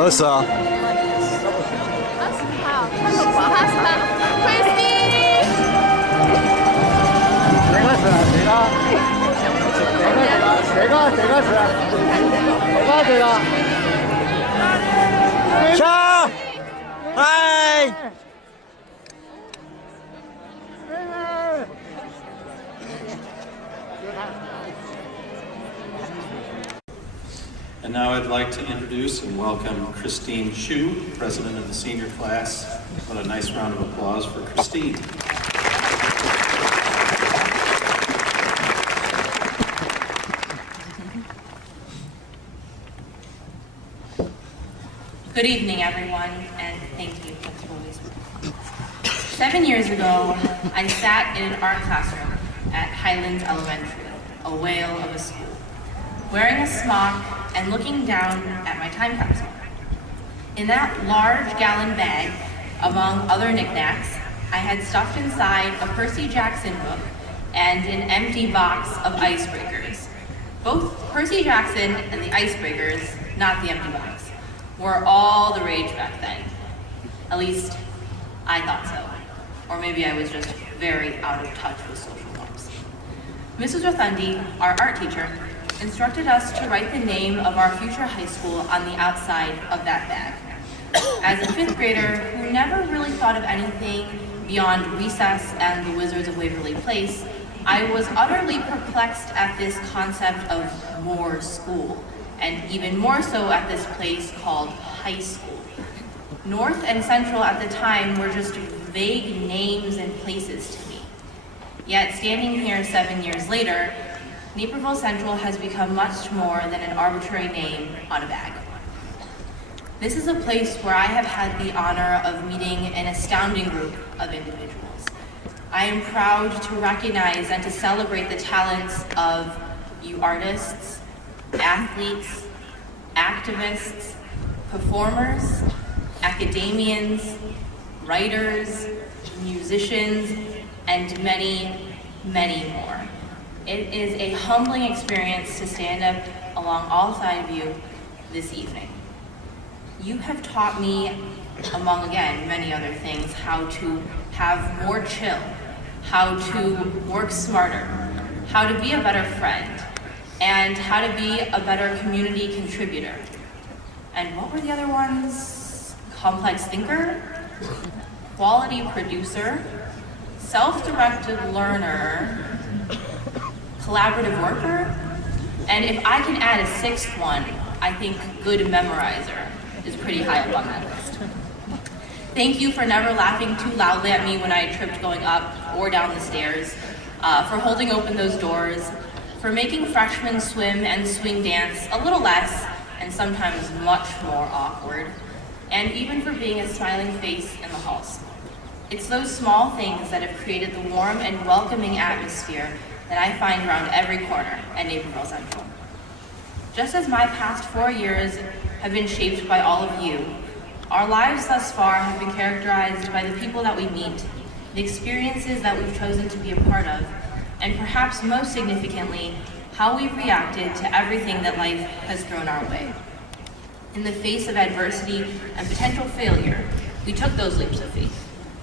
Yosa. Kristine! 자! 하이! And now I'd like to introduce and welcome Kristine Shu, president of the senior class. What a nice round of applause for Kristine. Good evening, everyone, and thank you, Principal Weisman. 7 years ago, I sat in an art classroom at Highlands Elementary, a whale of a school, wearing a smock and looking down at my time capsule. In that large gallon bag, among other knickknacks, I had stuffed inside a Percy Jackson book and an empty box of icebreakers. Both Percy Jackson and the icebreakers, not the empty box, were all the rage back then. At least, I thought so. Or maybe I was just very out of touch with social norms. Mrs. Rothundi, our art teacher, instructed us to write the name of our future high school on the outside of that bag. As a fifth grader who never really thought of anything beyond recess and the Wizards of Waverly Place, I was utterly perplexed at this concept of more school, and even more so at this place called high school. North and Central at the time were just vague names and places to me. Yet standing here 7 years later, Naperville Central has become much more than an arbitrary name on a bag. This is a place where I have had the honor of meeting an astounding group of individuals. I am proud to recognize and to celebrate the talents of you artists, athletes, activists, performers, academians, writers, musicians, and many, many more. It is a humbling experience to stand up along all sides of you this evening. You have taught me, among again many other things, how to have more chill, how to work smarter, how to be a better friend, and how to be a better community contributor. And what were the other ones? Complex thinker, quality producer, self-directed learner, collaborative worker, and if I can add a sixth one, I think good memorizer is pretty high up on that list. Thank you for never laughing too loudly at me when I tripped going up or down the stairs, for holding open those doors, for making freshmen swim and swing dance a little less and sometimes much more awkward, and even for being a smiling face in the halls. It's those small things that have created the warm and welcoming atmosphere that I find around every corner at Naperville Central. Just as my past 4 years have been shaped by all of you, our lives thus far have been characterized by the people that we meet, the experiences that we've chosen to be a part of, and perhaps most significantly, how we've reacted to everything that life has thrown our way. In the face of adversity and potential failure, we took those leaps of faith,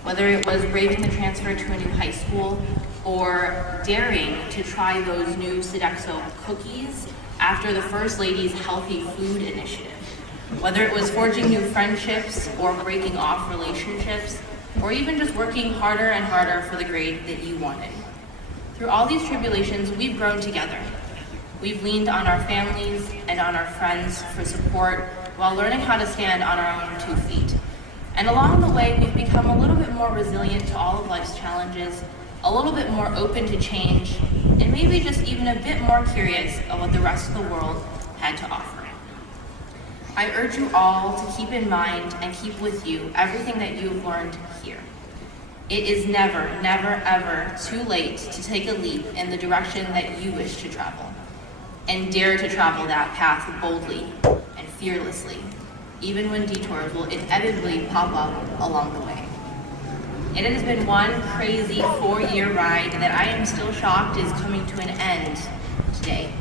whether it was braving the transfer to a new high school or daring to try those new Sodexo cookies after the First Lady's Healthy Food Initiative, whether it was forging new friendships or breaking off relationships, or even just working harder and harder for the grade that you wanted. Through all these tribulations, we've grown together. We've leaned on our families and on our friends for support while learning how to stand on our own 2 feet. And along the way, we've become a little bit more resilient to all of life's challenges, a little bit more open to change, and maybe just even a bit more curious of what the rest of the world had to offer. I urge you all to keep in mind and keep with you everything that you've learned here. It is never, never, ever too late to take a leap in the direction that you wish to travel, and dare to travel that path boldly and fearlessly, even when detours will inevitably pop up along the way. It has been one crazy 4-year ride that I am still shocked is coming to an end today.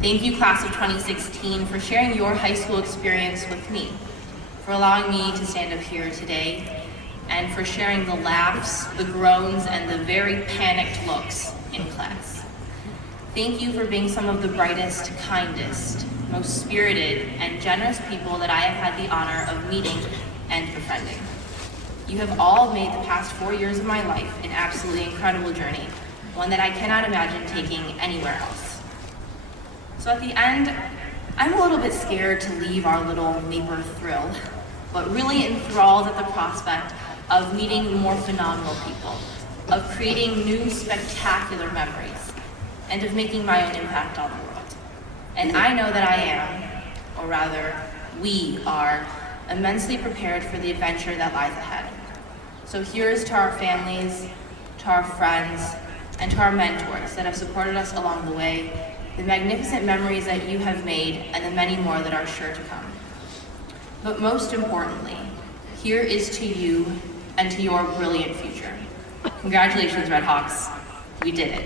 Thank you, class of 2016, for sharing your high school experience with me. for allowing me to stand up here today, and for sharing the laughs, the groans, and the very panicked looks in class. Thank you for being some of the brightest, kindest, most spirited, and generous people that I have had the honor of meeting and befriending. You have all made the past 4 years of my life an absolutely incredible journey, one that I cannot imagine taking anywhere else. So at the end, I'm a little bit scared to leave our little neighbor thrill, but really enthralled at the prospect of meeting more phenomenal people, of creating new spectacular memories, and of making my own impact on the world. And I know that I am, or rather, we are, immensely prepared for the adventure that lies ahead. So here's to our families, to our friends, and to our mentors that have supported us along the way, the magnificent memories that you have made, and the many more that are sure to come. But most importantly, here is to you and to your brilliant future. Congratulations, Red Hawks. We did it.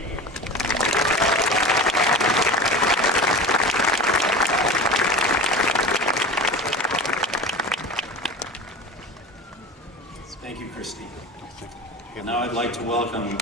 Thank you, Kristine. And now I'd like to welcome